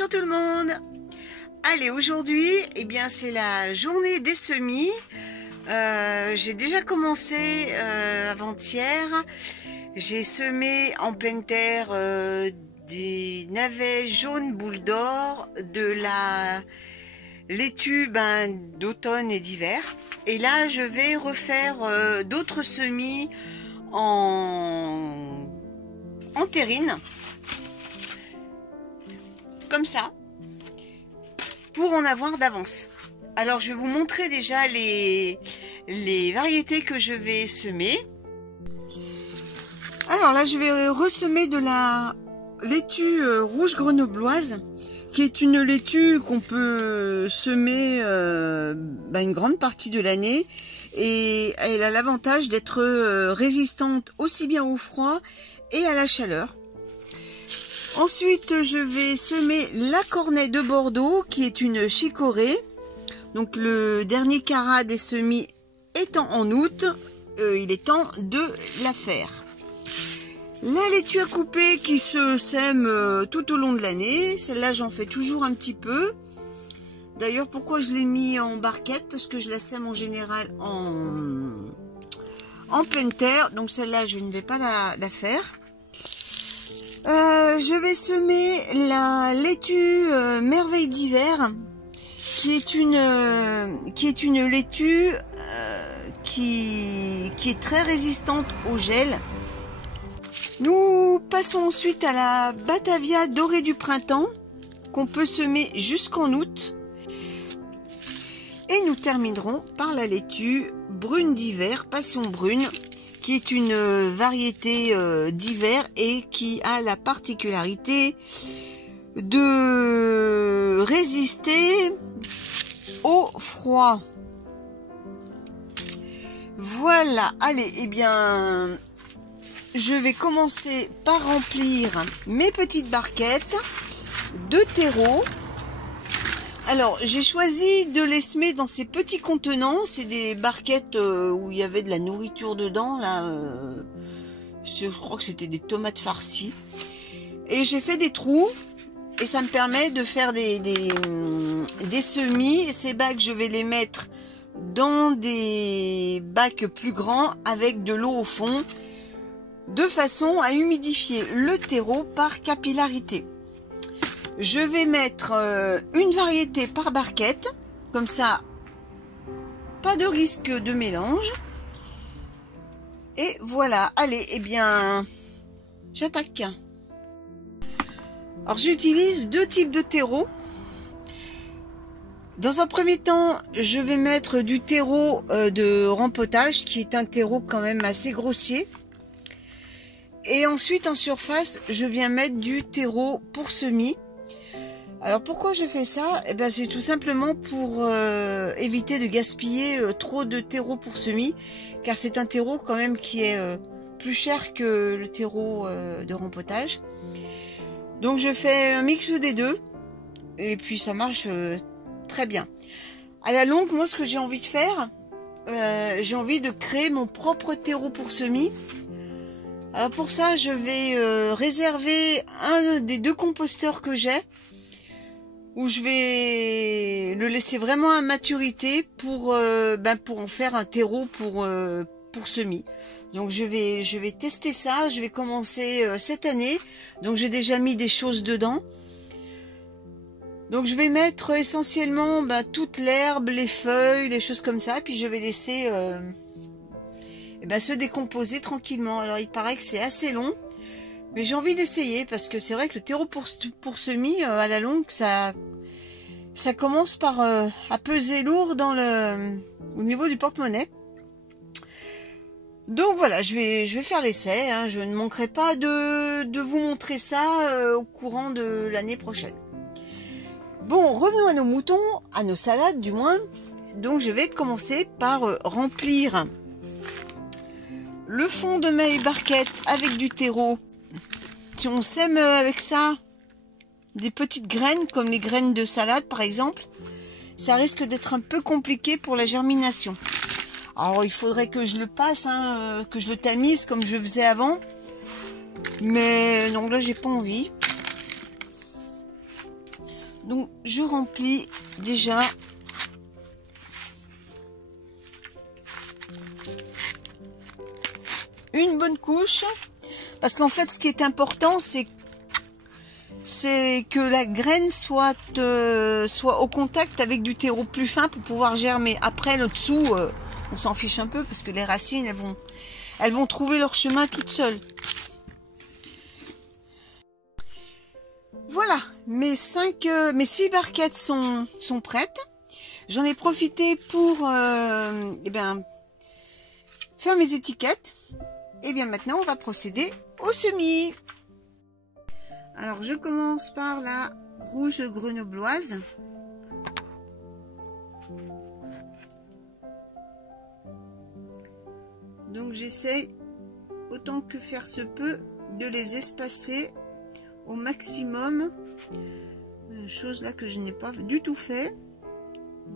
Bonjour tout le monde. Allez, aujourd'hui, eh bien, c'est la journée des semis. J'ai déjà commencé avant-hier. J'ai semé en pleine terre des navets jaunes boules d'or, de la laitue d'automne et d'hiver. Et là, je vais refaire d'autres semis en terrine, comme ça, pour en avoir d'avance. Alors, je vais vous montrer déjà les variétés que je vais semer. Alors là, je vais ressemer de la laitue rouge grenobloise, qui est une laitue qu'on peut semer une grande partie de l'année, et elle a l'avantage d'être résistante aussi bien au froid et à la chaleur. Ensuite, je vais semer la cornet de Bordeaux, qui est une chicorée. Donc le dernier carat des semis étant en août, il est temps de la faire. La laitue à couper qui se sème tout au long de l'année. Celle-là, j'en fais toujours un petit peu. D'ailleurs, pourquoi je l'ai mis en barquette? Parce que je la sème en général en pleine terre. Donc celle-là, je ne vais pas la faire. Je vais semer la laitue merveille d'hiver, qui est une laitue qui est très résistante au gel. Nous passons ensuite à la Batavia dorée du printemps, qu'on peut semer jusqu'en août. Et nous terminerons par la laitue brune d'hiver, passion brune, qui est une variété d'hiver et qui a la particularité de résister au froid. Voilà, allez, eh bien, je vais commencer par remplir mes petites barquettes de terreau. Alors, j'ai choisi de les semer dans ces petits contenants. C'est des barquettes où il y avait de la nourriture dedans. Là, je crois que c'était des tomates farcies. Et j'ai fait des trous. Et ça me permet de faire des semis. Ces bacs, je vais les mettre dans des bacs plus grands avec de l'eau au fond, de façon à humidifier le terreau par capillarité. Je vais mettre une variété par barquette, comme ça, pas de risque de mélange. Et voilà, allez, eh bien, j'attaque. Alors, j'utilise deux types de terreau. Dans un premier temps, je vais mettre du terreau de rempotage, qui est un terreau quand même assez grossier. Et ensuite, en surface, je viens mettre du terreau pour semis. Alors pourquoi je fais ça? Eh ben, c'est tout simplement pour éviter de gaspiller trop de terreau pour semis, car c'est un terreau quand même qui est plus cher que le terreau de rempotage. Donc je fais un mix des deux, et puis ça marche très bien. À la longue, moi ce que j'ai envie de faire, j'ai envie de créer mon propre terreau pour semis. Alors pour ça, je vais réserver un des deux composteurs que j'ai, où je vais le laisser vraiment à maturité pour en faire un terreau pour semis. Donc je vais tester ça. Je vais commencer cette année. Donc j'ai déjà mis des choses dedans. Donc je vais mettre essentiellement toute l'herbe, les feuilles, les choses comme ça. Puis je vais laisser se décomposer tranquillement. Alors il paraît que c'est assez long, mais j'ai envie d'essayer parce que c'est vrai que le terreau pour semis, à la longue, ça commence par à peser lourd au niveau du porte-monnaie. Donc voilà, je vais faire l'essai. Hein. Je ne manquerai pas de vous montrer ça au courant de l'année prochaine. Bon, revenons à nos moutons, à nos salades du moins. Donc je vais commencer par remplir le fond de mes barquettes avec du terreau. Si on sème avec ça des petites graines, comme les graines de salade par exemple, ça risque d'être un peu compliqué pour la germination. Alors il faudrait que je le passe, que je le tamise comme je faisais avant. Mais non, là j'ai pas envie. Donc je remplis déjà une bonne couche, parce qu'en fait ce qui est important c'est que la graine soit au contact avec du terreau plus fin pour pouvoir germer. Après le dessous, on s'en fiche un peu parce que les racines elles vont trouver leur chemin toutes seules. Voilà, mes 6 barquettes sont prêtes. J'en ai profité pour faire mes étiquettes. Et bien maintenant on va procéder au semis. Alors je commence par la rouge grenobloise. Donc j'essaye autant que faire se peut de les espacer au maximum. Chose là que je n'ai pas du tout fait.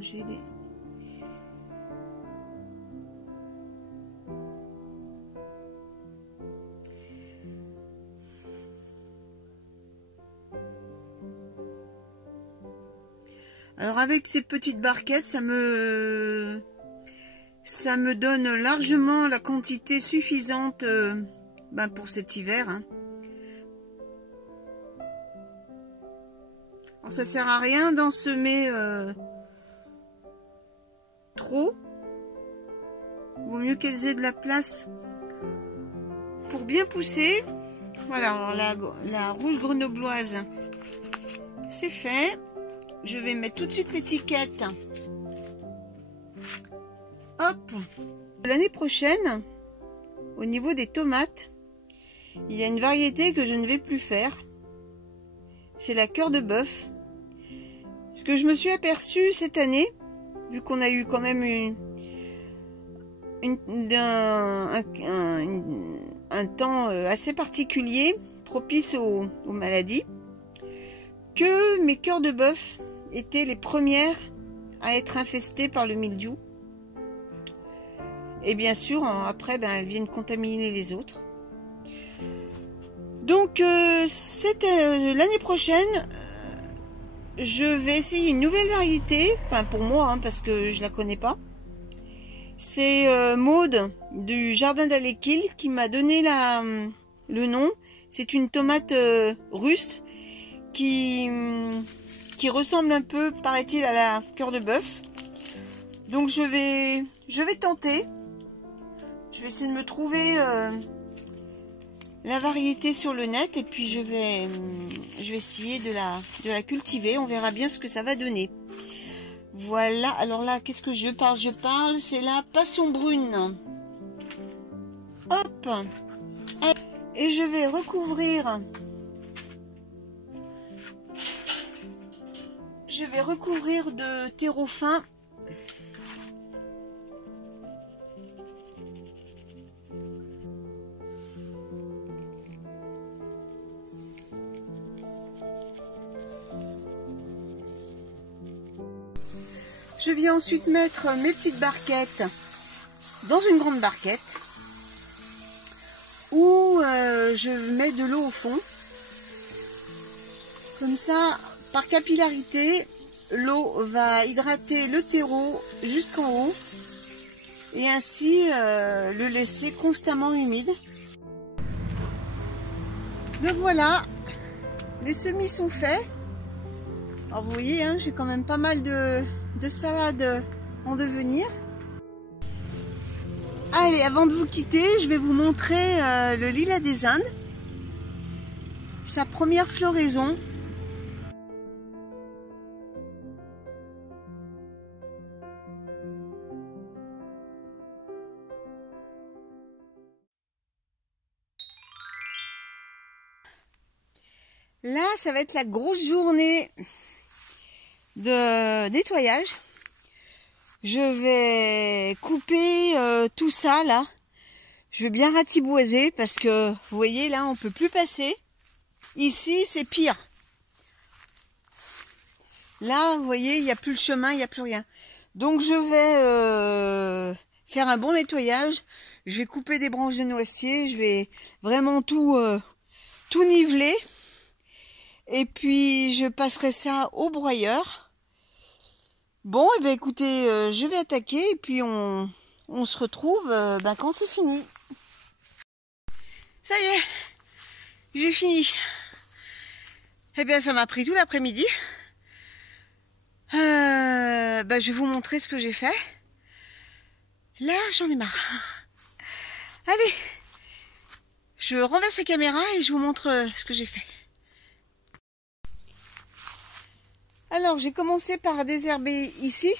J'ai des... Alors avec ces petites barquettes, ça me donne largement la quantité suffisante pour cet hiver. Hein. Alors ça sert à rien d'en semer trop. Vaut mieux qu'elles aient de la place pour bien pousser. Voilà, alors la rouge grenobloise, c'est fait. Je vais mettre tout de suite l'étiquette. Hop. L'année prochaine, au niveau des tomates, il y a une variété que je ne vais plus faire. C'est la cœur de bœuf. Ce que je me suis aperçue cette année, vu qu'on a eu quand même un temps assez particulier, propice aux maladies, que mes cœurs de bœuf étaient les premières à être infestées par le mildiou. Et bien sûr, après, elles viennent contaminer les autres. Donc, l'année prochaine, je vais essayer une nouvelle variété. Enfin, pour moi, hein, parce que je la connais pas. C'est Maude du Jardin d'Alekil qui m'a donné le nom. C'est une tomate russe qui ressemble un peu, paraît-il, à la cœur de bœuf. Donc je vais tenter. Je vais essayer de me trouver la variété sur le net et puis je vais essayer de la cultiver. On verra bien ce que ça va donner. Voilà, alors là, qu'est-ce que je parle? C'est la passion brune. Hop. Et je vais recouvrir. Je vais recouvrir de terreau fin. Je viens ensuite mettre mes petites barquettes dans une grande barquette où je mets de l'eau au fond. Comme ça, par capillarité, l'eau va hydrater le terreau jusqu'en haut et ainsi le laisser constamment humide. Donc voilà, les semis sont faits. Alors vous voyez, hein, j'ai quand même pas mal de salade en devenir. Allez, avant de vous quitter, je vais vous montrer le lilas des Indes. Sa première floraison. Là, ça va être la grosse journée de nettoyage. Je vais couper tout ça là. Je vais bien ratiboiser parce que vous voyez là, on peut plus passer. Ici, c'est pire. Là, vous voyez, il n'y a plus le chemin, il n'y a plus rien. Donc je vais faire un bon nettoyage. Je vais couper des branches de noisier. Je vais vraiment tout niveler. Et puis je passerai ça au broyeur. Bon, et bien écoutez, je vais attaquer et puis on se retrouve quand c'est fini. Ça y est, j'ai fini. Eh bien, ça m'a pris tout l'après-midi. Je vais vous montrer ce que j'ai fait. Là, j'en ai marre. Allez, je renverse la caméra et je vous montre ce que j'ai fait. Alors, j'ai commencé par désherber ici.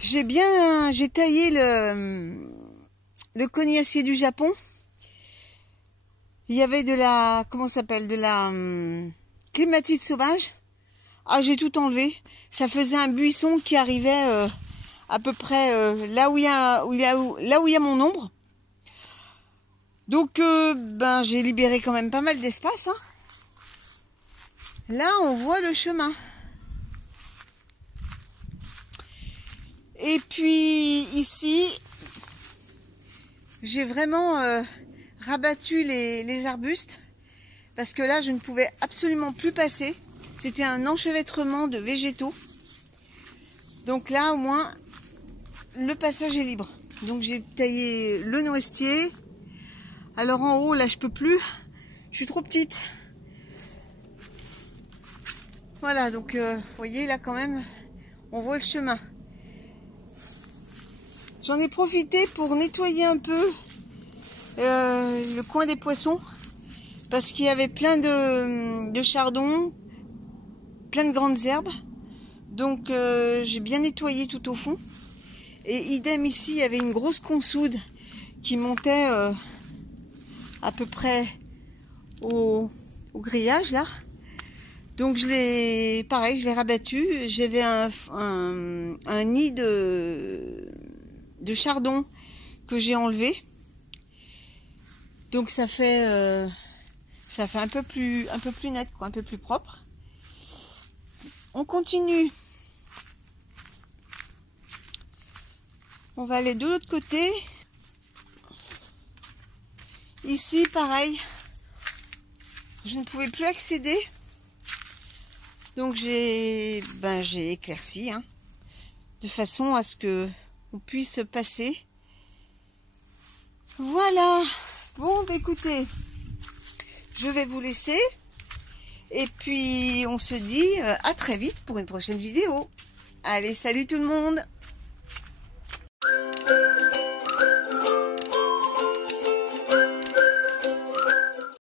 J'ai taillé le cognacier du Japon. Il y avait de la, comment ça s'appelle, de la clématite sauvage. Ah, j'ai tout enlevé. Ça faisait un buisson qui arrivait à peu près là où il y a mon ombre. Donc, j'ai libéré quand même pas mal d'espace. Hein. Là, on voit le chemin. Et puis ici, j'ai vraiment rabattu les arbustes parce que là, je ne pouvais absolument plus passer. C'était un enchevêtrement de végétaux. Donc là, au moins, le passage est libre. Donc j'ai taillé le noisetier. Alors en haut, là, je peux plus. Je suis trop petite. Voilà, donc vous voyez là quand même, on voit le chemin. J'en ai profité pour nettoyer un peu le coin des poissons parce qu'il y avait plein de chardons, plein de grandes herbes. Donc j'ai bien nettoyé tout au fond. Et idem ici, il y avait une grosse consoude qui montait à peu près au grillage là. Donc je l'ai rabattu. J'avais un nid de chardon que j'ai enlevé. Donc ça fait un peu plus net, quoi, un peu plus propre. On continue. On va aller de l'autre côté. Ici, pareil. Je ne pouvais plus accéder. Donc j'ai éclairci, hein, de façon à ce que on puisse passer. Voilà. Bon, écoutez, je vais vous laisser. Et puis on se dit à très vite pour une prochaine vidéo. Allez, salut tout le monde!